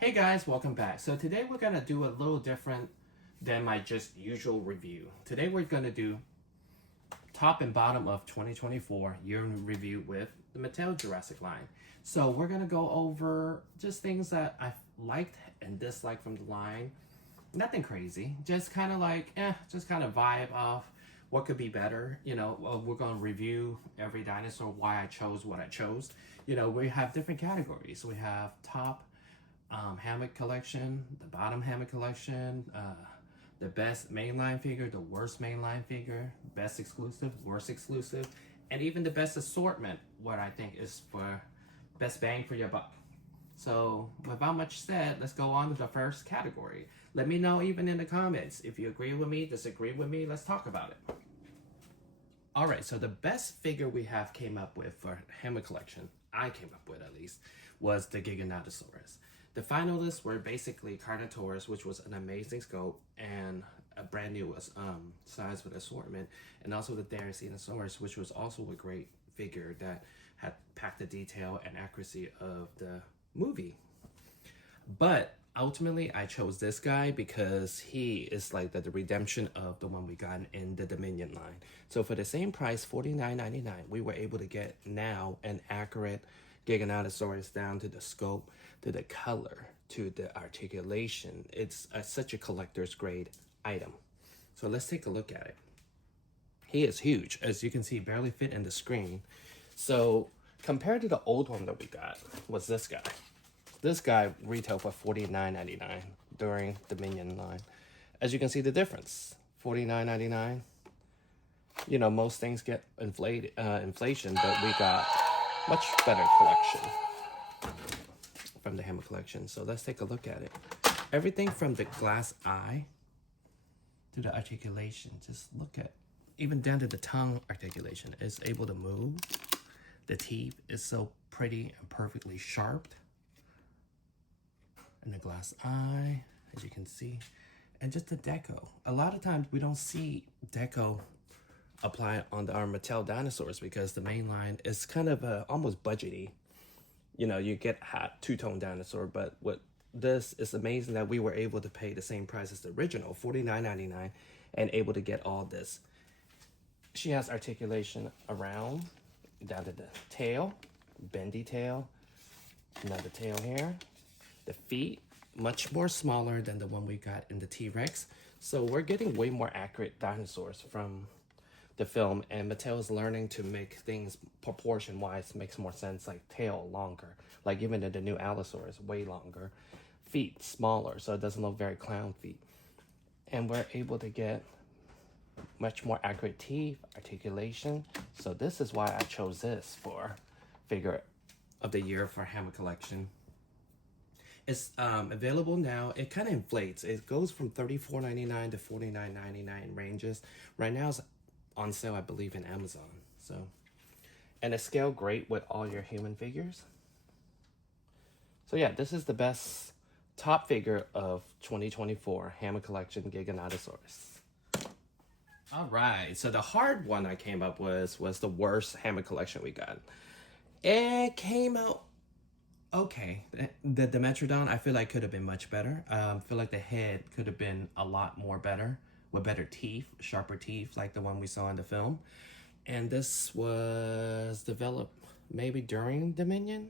Hey guys, welcome back. So today we're gonna do a little different than my just usual review. Today we're gonna do top and bottom of 2024 year in review with the Mattel Jurassic line. So we're gonna go over just things that I liked and disliked from the line. Nothing crazy, just kind of like, just kind of vibe of what could be better. We're gonna review every dinosaur, why I chose what I chose. We have different categories. We have top Hammond collection, the bottom Hammond collection, the best mainline figure, the worst mainline figure, best exclusive, worst exclusive, and even the best assortment, what I think is for best bang for your buck. So without much said, let's go on to the first category. Let me know even in the comments if you agree with me, disagree with me, let's talk about it. Alright, so the best figure we have came up with for Hammond collection, I came up with at least, was the Giganotosaurus. The finalists were basically Carnotaurus, which was an amazing scope and a brand new size with assortment, and also the Therizinosaurus, which was also a great figure that had packed the detail and accuracy of the movie. But ultimately, I chose this guy because he is like the redemption of the one we got in the Dominion line. So for the same price, $49.99, we were able to get now an accurate Giganotosaurus down to the scope, to the color, to the articulation. It's such a collector's grade item. So let's take a look at it. He is huge. As you can see, barely fit in the screen. So compared to the old one that we got, was this guy. This guy retailed for $49.99 during the Minion line. As you can see the difference, $49.99. Most things get inflation, but we got much better collection from the Hammond collection. So let's take a look at it. Everything from the glass eye to the articulation. Just look at, even down to the tongue articulation, is able to move. The teeth is so pretty and perfectly sharp. And the glass eye, as you can see. And just the deco. A lot of times we don't see deco apply on our Mattel dinosaurs because the main line is kind of almost budgety. You get a two-tone dinosaur, but what this is amazing that we were able to pay the same price as the original, $49.99, and able to get all this. She has articulation around, down to the tail, bendy tail, another tail here. The feet, much more smaller than the one we got in the T-Rex. So we're getting way more accurate dinosaurs from the film, and Mattel is learning to make things proportion-wise makes more sense, like tail longer. Like even the new Allosaurus, way longer. Feet smaller, so it doesn't look very clown feet. And we're able to get much more accurate teeth, articulation. So this is why I chose this for figure of the year for Hammond collection. It's available now. It kind of inflates. It goes from $34.99 to $49.99 ranges. Right now it's on sale, I believe, in Amazon. So, and it's scaled great with all your human figures. So yeah, this is the best top figure of 2024 Hammond collection Giganotosaurus. All right, so the hard one I came up with was the worst Hammond collection we got. It came out okay. The Dimetrodon, I feel like could have been much better. I feel like the head could have been a lot more better, with better teeth, sharper teeth, like the one we saw in the film. And this was developed maybe during Dominion.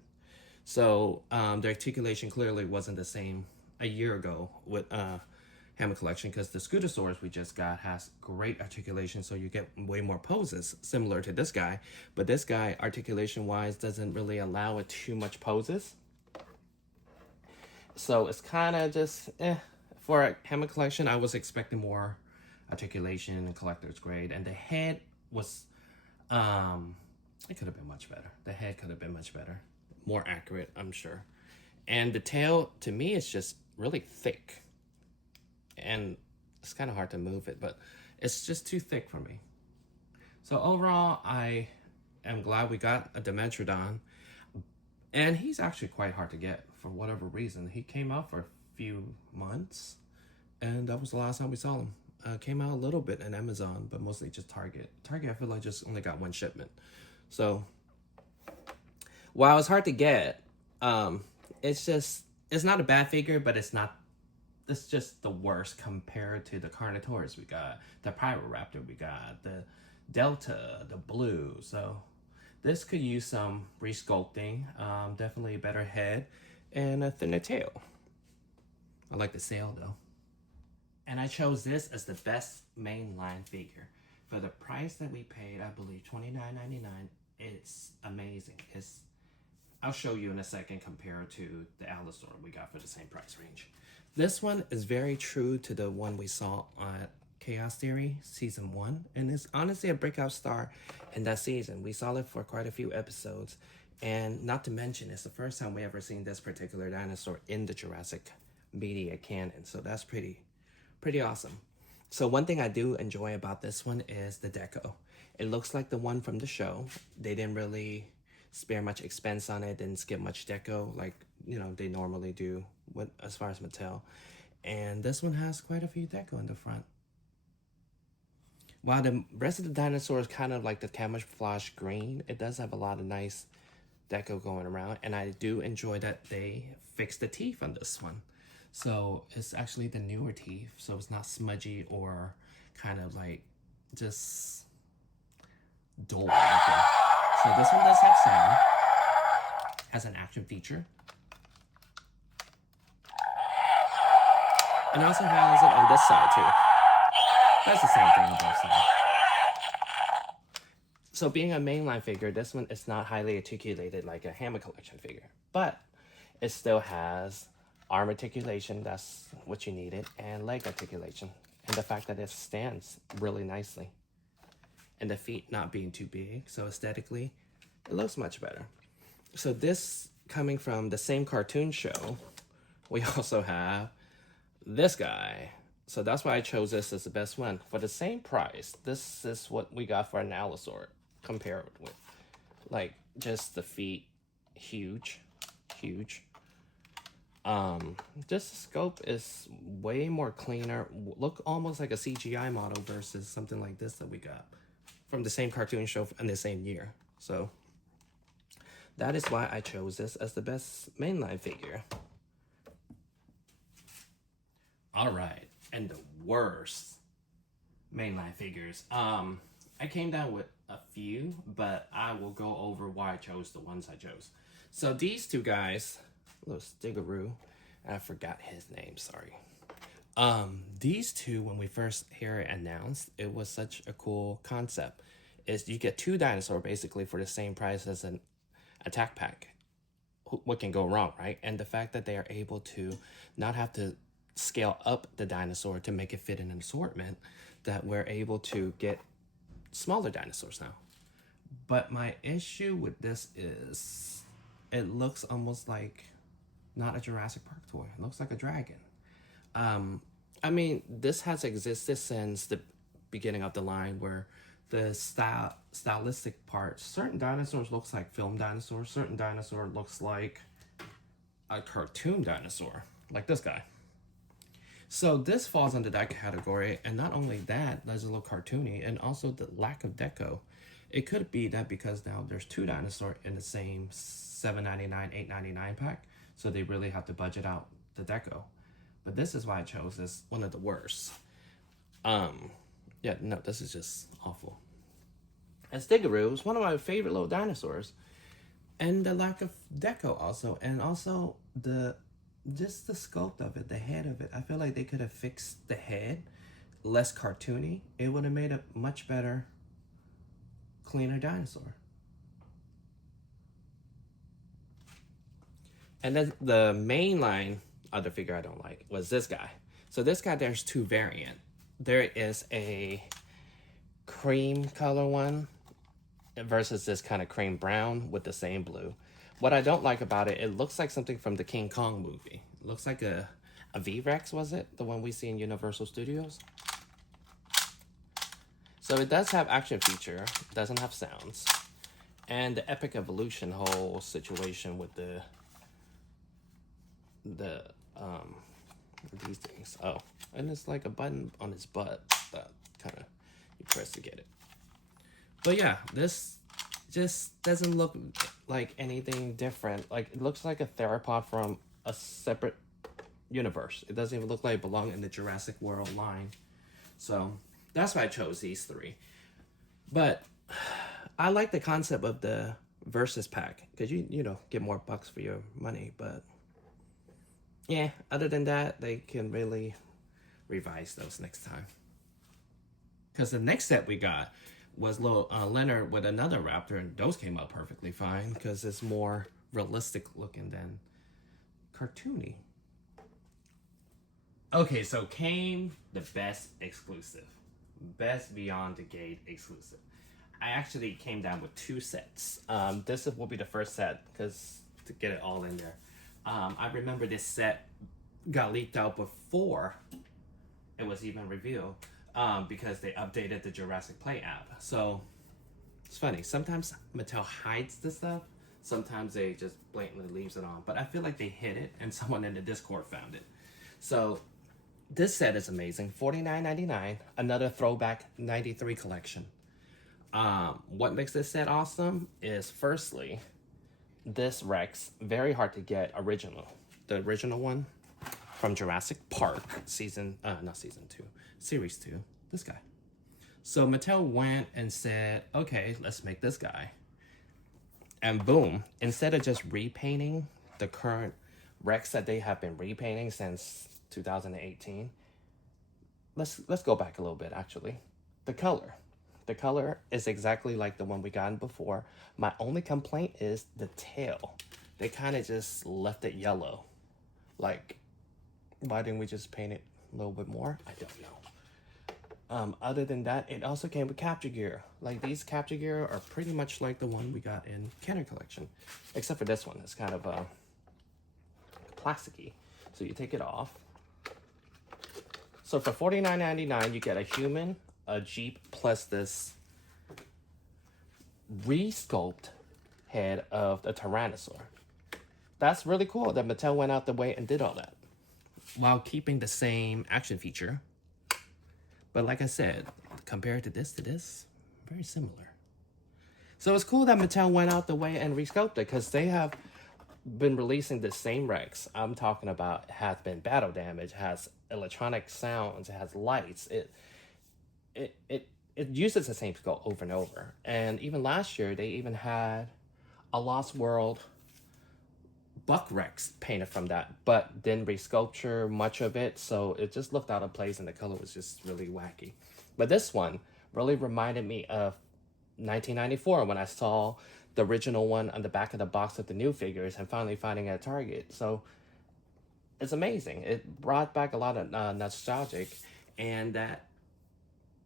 So the articulation clearly wasn't the same a year ago with Hammond collection, because the Scutosaurus we just got has great articulation, so you get way more poses similar to this guy. But this guy, articulation wise, doesn't really allow it too much poses. So it's kind of just for a Hammond collection. I was expecting more articulation and collector's grade, and the head was it could have been much better. The head could have been much better, more accurate, I'm sure. And the tail, to me, is just really thick, and it's kind of hard to move it, but it's just too thick for me. So overall, I am glad we got a Dimetrodon, and he's actually quite hard to get for whatever reason. He came out for a few months, and that was the last time we saw him. Came out a little bit in Amazon, but mostly just Target. Target, I feel like just only got one shipment. So while it's hard to get, it's just it's not a bad figure, but it's just the worst compared to the Carnotaurus we got, the Pyroraptor we got, the Delta, the Blue. So this could use some resculpting. Definitely a better head and a thinner tail. I like the sail though. And I chose this as the best mainline figure. For the price that we paid, I believe $29.99, it's amazing. I'll show you in a second compared to the Allosaur we got for the same price range. This one is very true to the one we saw on Chaos Theory Season 1. And it's honestly a breakout star in that season. We saw it for quite a few episodes. And not to mention, it's the first time we ever seen this particular dinosaur in the Jurassic media canon. So that's pretty awesome. So one thing I do enjoy about this one is the deco. It looks like the one from the show. They didn't really spare much expense on it, didn't skip much deco like, you know, they normally do as far as Mattel. And this one has quite a few deco in the front. While the rest of the dinosaur is kind of like the camouflage green, it does have a lot of nice deco going around. And I do enjoy that they fixed the teeth on this one. So it's actually the newer teeth, so it's not smudgy or kind of like just dull looking. So this one does have sound, has an action feature, and also has it on this side too. That's the same thing on both sides. So being a mainline figure, this one is not highly articulated like a Hammond collection figure, but it still has arm articulation, that's what you needed, and leg articulation, and the fact that it stands really nicely. And the feet not being too big, so aesthetically, it looks much better. So this, coming from the same cartoon show, we also have this guy. So that's why I chose this as the best one. For the same price, this is what we got for an Allosaur, compared with. Like, just the feet, huge. This scope is way more cleaner. Look almost like a CGI model versus something like this that we got from the same cartoon show in the same year. So that is why I chose this as the best mainline figure. All right, and the worst mainline figures. I came down with a few, but I will go over why I chose the ones I chose. So these two guys, little Stigaroo, I forgot his name, sorry. These two, when we first hear it announced, it was such a cool concept. Is you get two dinosaurs basically for the same price as an attack pack. What can go wrong, right? And the fact that they are able to not have to scale up the dinosaur to make it fit in an assortment, that we're able to get smaller dinosaurs now. But my issue with this is it looks almost like not a Jurassic Park toy. It looks like a dragon. I mean, this has existed since the beginning of the line, where the stylistic parts, certain dinosaurs looks like film dinosaurs, certain dinosaur looks like a cartoon dinosaur, like this guy. So this falls under that category, and not only that, there's a little cartoony, and also the lack of deco. It could be that because now there's two dinosaurs in the same $7.99, $8.99 pack, so they really have to budget out the deco. But this is why I chose this, one of the worst. Yeah, no, this is just awful. And Stigaroo is one of my favorite little dinosaurs. And the lack of deco also, and also just the sculpt of it, the head of it. I feel like they could have fixed the head, less cartoony. It would have made a much better, cleaner dinosaur. And then the mainline other figure I don't like was this guy. So this guy, there's two variants. There is a cream color one versus this kind of cream brown with the same blue. What I don't like about it, it looks like something from the King Kong movie. It looks like a V-Rex, was it? The one we see in Universal Studios? So it does have action feature, doesn't have sounds. And the Epic Evolution whole situation with these things. Oh, and it's like a button on his butt that kind of you press to get it. But yeah, this just doesn't look like anything different. Like, it looks like a theropod from a separate universe. It doesn't even look like it belongs in the Jurassic World line. So that's why I chose these three. But I like the concept of the versus pack because you know, get more bucks for your money. But yeah, other than that, they can really revise those next time. Because the next set we got was little Leonard with another raptor, and those came out perfectly fine because it's more realistic looking than cartoony. Okay, so came the best exclusive. Best Beyond the Gate exclusive. I actually came down with two sets. This will be the first set because to get it all in there. I remember this set got leaked out before it was even revealed because they updated the Jurassic Play app. So it's funny. Sometimes Mattel hides the stuff. Sometimes they just blatantly leaves it on. But I feel like they hid it and someone in the Discord found it. So this set is amazing. $49.99. Another throwback 93 collection. What makes this set awesome is firstly, this Rex, very hard to get original. The original one from Jurassic Park not season 2, series 2, this guy. So Mattel went and said, okay, let's make this guy. And boom, instead of just repainting the current Rex that they have been repainting since 2018, let's go back a little bit actually. The color is exactly like the one we gotten before. My only complaint is the tail. They kind of just left it yellow. Like, why didn't we just paint it a little bit more? I don't know. Other than that, it also came with capture gear. Like, these capture gear are pretty much like the one we got in Kenner Collection. Except for this one. It's kind of plasticky. So you take it off. So for $49.99, you get a human, a Jeep, plus this re-sculpt head of the Tyrannosaur. That's really cool that Mattel went out the way and did all that while keeping the same action feature. But like I said, compared to this, very similar. So it's cool that Mattel went out the way and re-sculpted because they have been releasing the same Rex. I'm talking about it has been battle damage, has electronic sounds, it has lights. It uses the same skull over and over. And even last year, they even had a Lost World Buck Rex painted from that, but didn't resculpture much of it, so it just looked out of place and the color was just really wacky. But this one really reminded me of 1994 when I saw the original one on the back of the box with the new figures and finally finding it at Target. So it's amazing. It brought back a lot of nostalgic, and that,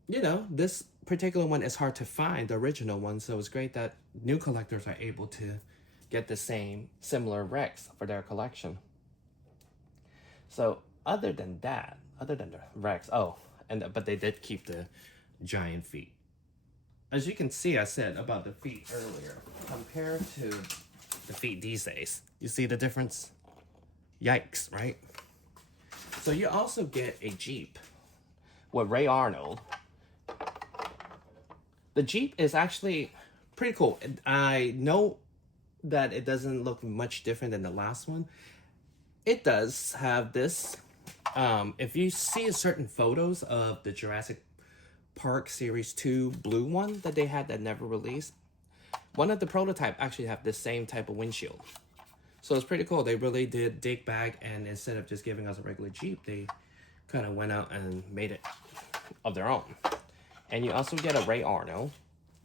you know, this particular one is hard to find, the original one, so it's great that new collectors are able to get the same similar Rex for their collection. So other than that, other than the Rex, but they did keep the giant feet. As you can see, I said about the feet earlier, compared to the feet these days, you see the difference? Yikes, right? So you also get a Jeep with Ray Arnold. The Jeep is actually pretty cool. I know that it doesn't look much different than the last one. It does have this. If you see certain photos of the Jurassic Park Series 2 blue one that they had that never released, one of the prototype actually have the same type of windshield. So it's pretty cool. They really did dig back, and instead of just giving us a regular Jeep, they kind of went out and made it of their own. And you also get a Ray Arnold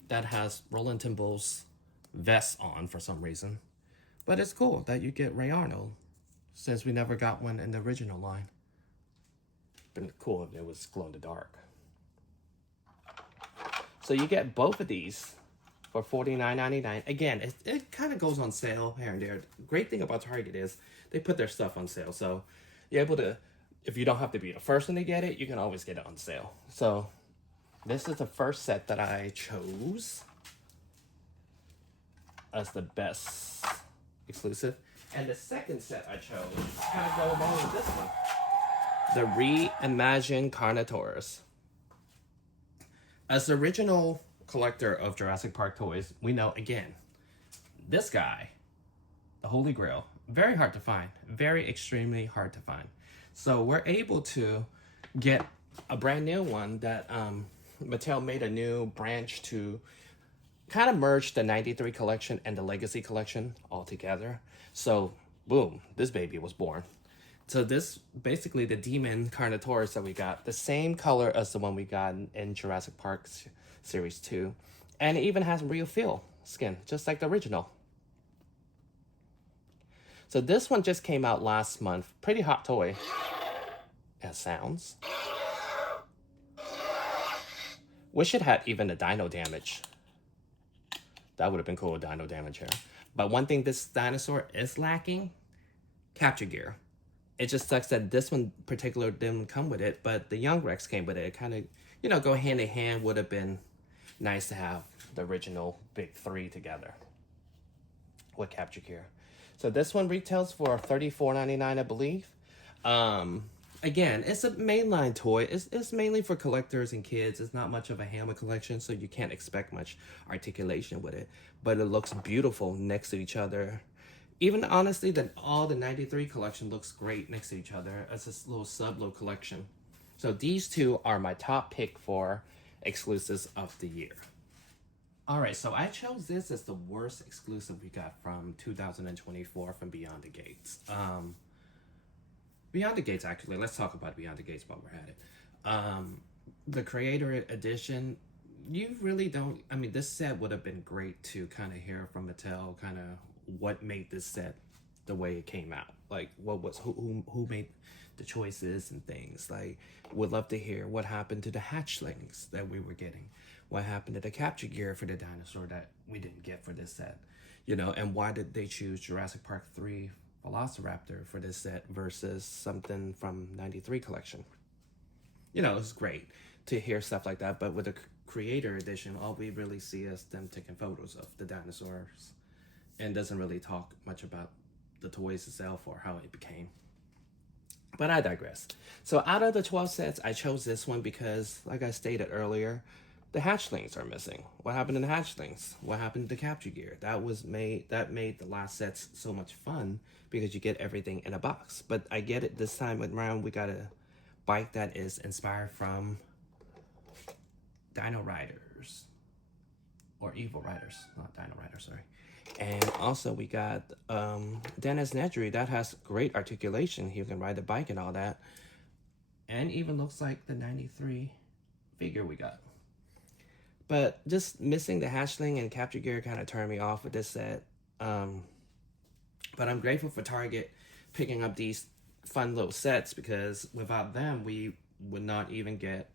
that has Roland Timball's vest on for some reason. But it's cool that you get Ray Arnold, since we never got one in the original line. Been cool if it was glow in the dark. So you get both of these for $49.99. Again, it kind of goes on sale here and there. The great thing about Target is they put their stuff on sale. So you're able to, if you don't have to be the first one to get it, you can always get it on sale. So this is the first set that I chose as the best exclusive. And the second set I chose kind of go along with this one. The Reimagined Carnotaurus. As the original collector of Jurassic Park toys, we know, again, this guy, the Holy Grail, very hard to find, very extremely hard to find. So we're able to get a brand new one that Mattel made a new branch to kind of merge the 93 collection and the Legacy collection all together. So boom, this baby was born. So this basically the Demon Carnotaurus that we got, the same color as the one we got in Jurassic Park Series 2. And it even has real feel skin, just like the original. So this one just came out last month. Pretty hot toy. It sounds. Wish it had even the dino damage. That would have been cool with dino damage here. But one thing this dinosaur is lacking, capture gear. It just sucks that this one particular didn't come with it, but the Young Rex came with it. It kind of, you know, go hand in hand. Would have been nice to have the original big three together with capture gear. So this one retails for $34.99, I believe. Again, it's a mainline toy. It's mainly for collectors and kids. It's not much of a Hammond collection, so you can't expect much articulation with it. But it looks beautiful next to each other. Even honestly, all the 93 collection looks great next to each other as this little sub-low collection. So these two are my top pick for exclusives of the year. Alright, so I chose this as the worst exclusive we got from 2024 from Beyond the Gates. Beyond the Gates, actually, let's talk about Beyond the Gates while we're at it. The Creator Edition, you really don't, I mean, this set would have been great to kind of hear from Mattel, kind of what made this set the way it came out. Like, who made the choices and things. Like, would love to hear what happened to the hatchlings that we were getting. What happened to the capture gear for the dinosaur that we didn't get for this set? You know, and why did they choose Jurassic Park 3 Velociraptor for this set versus something from 93 collection? You know, it's great to hear stuff like that, but with the Creator Edition, all we really see is them taking photos of the dinosaurs and doesn't really talk much about the toys itself or how it became. But I digress. So out of the 12 sets, I chose this one because, like I stated earlier, the hatchlings are missing. What happened to the hatchlings? What happened to the capture gear? That made the last sets so much fun because you get everything in a box. But I get it, this time around we got a bike that is inspired from Dino Riders. Or Evil Riders, not Dino Riders, sorry. And also we got Dennis Nedry, that has great articulation. He can ride the bike and all that. And even looks like the 93 figure we got. But just missing the hatchling and capture gear kind of turned me off with this set. But I'm grateful for Target picking up these fun little sets because without them, we would not even get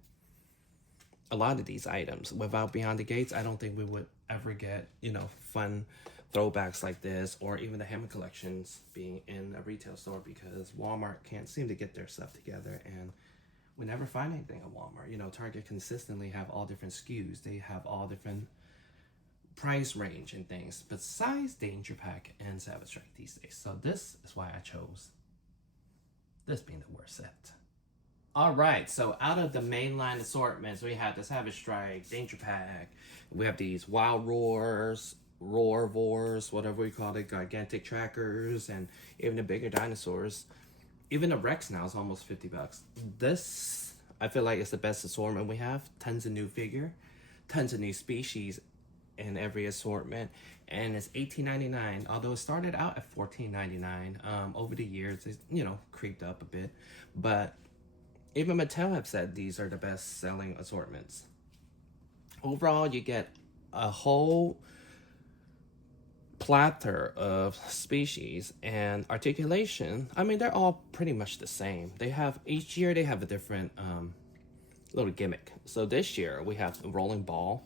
a lot of these items. Without Beyond the Gates, I don't think we would ever get, you know, fun throwbacks like this or even the Hammond collections being in a retail store because Walmart can't seem to get their stuff together and we never find anything at Walmart. You know, Target consistently have all different SKUs. They have all different price range and things besides Danger Pack and Savage Strike these days. So this is why I chose this being the worst set. Alright, so out of the mainline assortments, we have the Savage Strike, Danger Pack, we have these Wild Roars, Roarvors, whatever we call it, gigantic trackers, and even the bigger dinosaurs. Even the Rex now is almost $50. This, I feel like, is the best assortment we have. Tons of new figure, tons of new species in every assortment, and it's $18.99. Although it started out at $14.99. Over the years, it's, you know, creeped up a bit, but even Mattel have said these are the best selling assortments. Overall, you get a whole platter of species and articulation. I mean, they're all pretty much the same. They have, each year they have a different little gimmick. So this year we have a rolling ball.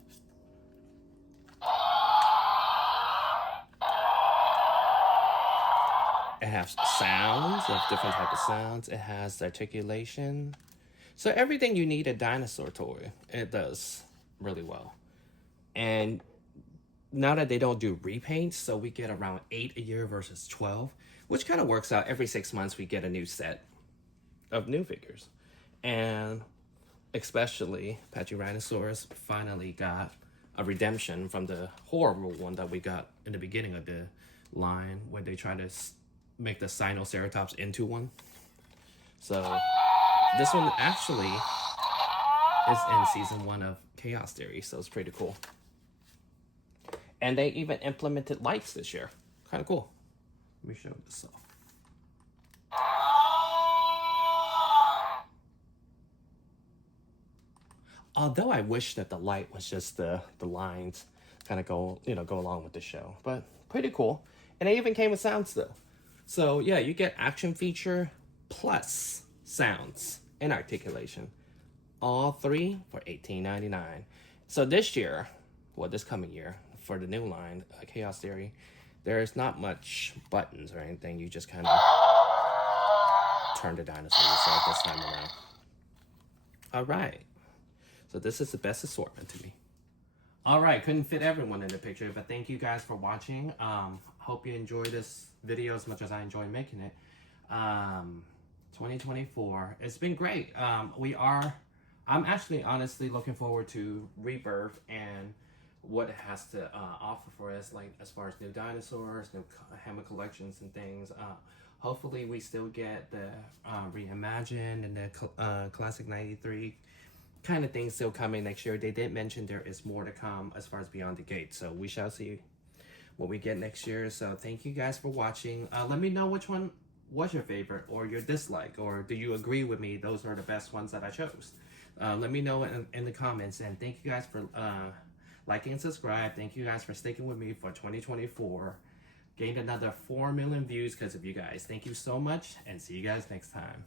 It has sounds of different type of sounds. It has articulation. So everything you need a dinosaur toy, it does really well. And now that they don't do repaints, so we get around 8 a year versus 12, which kind of works out. Every 6 months we get a new set of new figures. And especially Pachyrhinosaurus finally got a redemption from the horrible one that we got in the beginning of the line, where they try to make the Sinoceratops into one. So this one actually is in season 1 of Chaos Theory, so it's pretty cool. And they even implemented lights this year. Kind of cool. Let me show this off. Although I wish that the light was just the lines kind of go along with the show, but pretty cool. And they even came with sounds though. So yeah, you get action feature plus sounds and articulation. All 3 for $18.99. So this year, well, this coming year, for the new line, Chaos Theory, there's not much buttons or anything. You just kind of turn the dinosaur yourself this time around. All right. So this is the best assortment to me. All right, couldn't fit everyone in the picture, but thank you guys for watching. Hope you enjoy this video as much as I enjoy making it. 2024, it's been great. I'm actually honestly looking forward to Rebirth and what it has to offer for us, like as far as new dinosaurs, new Hammond collections and things. Hopefully we still get the Reimagined and the Classic 93 kind of things still coming next year. They did mention there is more to come as far as Beyond the Gate, so we shall see what we get next year. So thank you guys for watching. Let me know which one was your favorite or your dislike, or do you agree with me those are the best ones that I chose. Let me know in the comments, and thank you guys for liking and subscribe. Thank you guys for sticking with me for 2024. Gained another 4 million views because of you guys. Thank you so much, and see you guys next time.